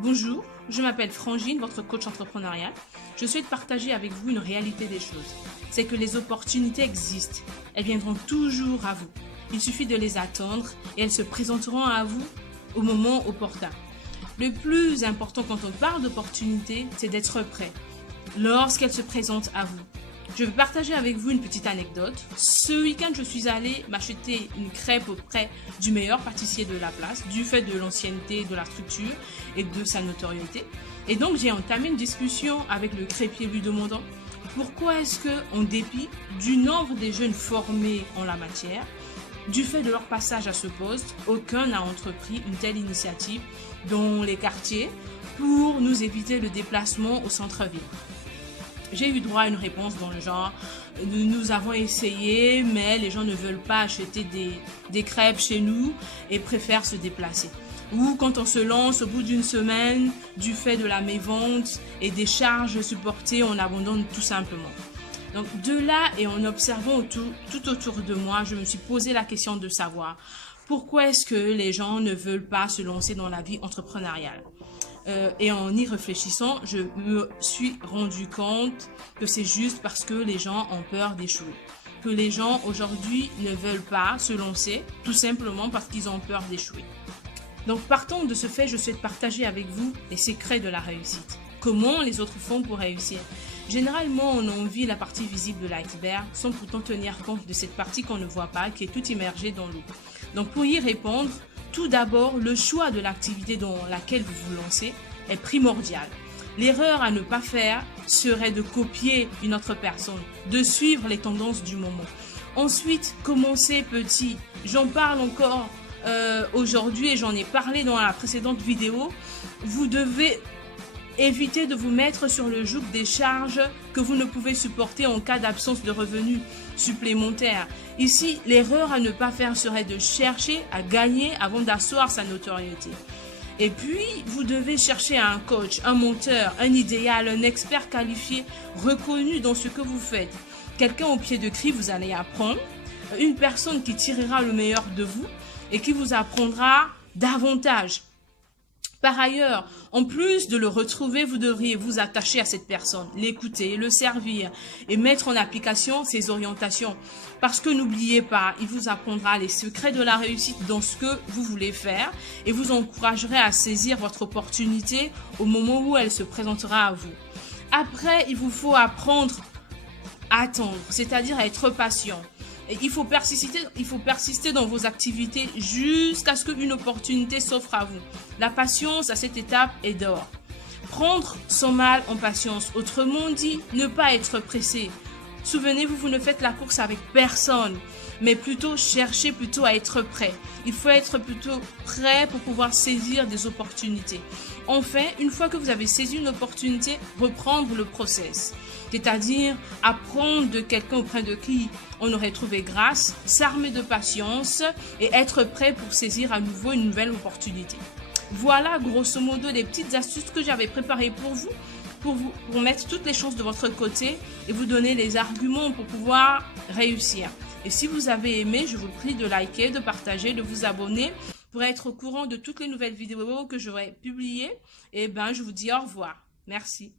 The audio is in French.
Bonjour, je m'appelle Frangine, votre coach entrepreneurial. Je souhaite partager avec vous une réalité des choses. C'est que les opportunités existent. Elles viendront toujours à vous. Il suffit de les attendre et elles se présenteront à vous au moment opportun. Le plus important quand on parle d'opportunités, c'est d'être prêt lorsqu'elles se présentent à vous. Je vais partager avec vous une petite anecdote. Ce week-end, je suis allée m'acheter une crêpe auprès du meilleur pâtissier de la place, du fait de l'ancienneté de la structure et de sa notoriété. Et donc, j'ai entamé une discussion avec le crêpier lui demandant pourquoi est-ce que, en dépit du nombre des jeunes formés en la matière, du fait de leur passage à ce poste, aucun n'a entrepris une telle initiative dans les quartiers pour nous éviter le déplacement au centre-ville. J'ai eu droit à une réponse dans le genre « Nous avons essayé, mais les gens ne veulent pas acheter des crêpes chez nous et préfèrent se déplacer. » Ou quand on se lance au bout d'une semaine, du fait de la mévente et des charges supportées, on abandonne tout simplement. Donc de là et en observant tout autour de moi, je me suis posé la question de savoir pourquoi est-ce que les gens ne veulent pas se lancer dans la vie entrepreneuriale. Et en y réfléchissant, je me suis rendu compte que c'est juste parce que les gens ont peur d'échouer. Que les gens aujourd'hui ne veulent pas se lancer tout simplement parce qu'ils ont peur d'échouer. Donc partant de ce fait, je souhaite partager avec vous les secrets de la réussite. Comment les autres font pour réussir? Généralement, on envie la partie visible de l'iceberg sans pourtant tenir compte de cette partie qu'on ne voit pas, qui est toute immergée dans l'eau. Donc pour y répondre, tout d'abord, le choix de l'activité dans laquelle vous vous lancez est primordial. L'erreur à ne pas faire serait de copier une autre personne, de suivre les tendances du moment. Ensuite, commencez petit. J'en parle encore aujourd'hui et j'en ai parlé dans la précédente vidéo. Vous devez éviter de vous mettre sur le joug des charges que vous ne pouvez supporter en cas d'absence de revenus supplémentaires. Ici, l'erreur à ne pas faire serait de chercher à gagner avant d'asseoir sa notoriété. Et puis, vous devez chercher un coach, un monteur, un idéal, un expert qualifié, reconnu dans ce que vous faites. Quelqu'un au pied de cri, vous allez apprendre. Une personne qui tirera le meilleur de vous et qui vous apprendra davantage. Par ailleurs, en plus de le retrouver, vous devriez vous attacher à cette personne, l'écouter, le servir et mettre en application ses orientations. Parce que n'oubliez pas, il vous apprendra les secrets de la réussite dans ce que vous voulez faire et vous encouragerez à saisir votre opportunité au moment où elle se présentera à vous. Après, il vous faut apprendre à attendre, c'est-à-dire à être patient. Et il faut persister dans vos activités jusqu'à ce qu'une opportunité s'offre à vous. La patience à cette étape est d'or. Prendre son mal en patience, autrement dit, ne pas être pressé. Souvenez-vous, vous ne faites la course avec personne, mais plutôt cherchez plutôt à être prêt. Il faut être plutôt prêt pour pouvoir saisir des opportunités. Enfin, une fois que vous avez saisi une opportunité, reprendre le process. C'est-à-dire apprendre de quelqu'un auprès de qui on aurait trouvé grâce, s'armer de patience et être prêt pour saisir à nouveau une nouvelle opportunité. Voilà grosso modo les petites astuces que j'avais préparées pour mettre toutes les chances de votre côté et vous donner les arguments pour pouvoir réussir. Et si vous avez aimé, je vous prie de liker, de partager, de vous abonner pour être au courant de toutes les nouvelles vidéos que j'aurai publiées. Et je vous dis au revoir. Merci.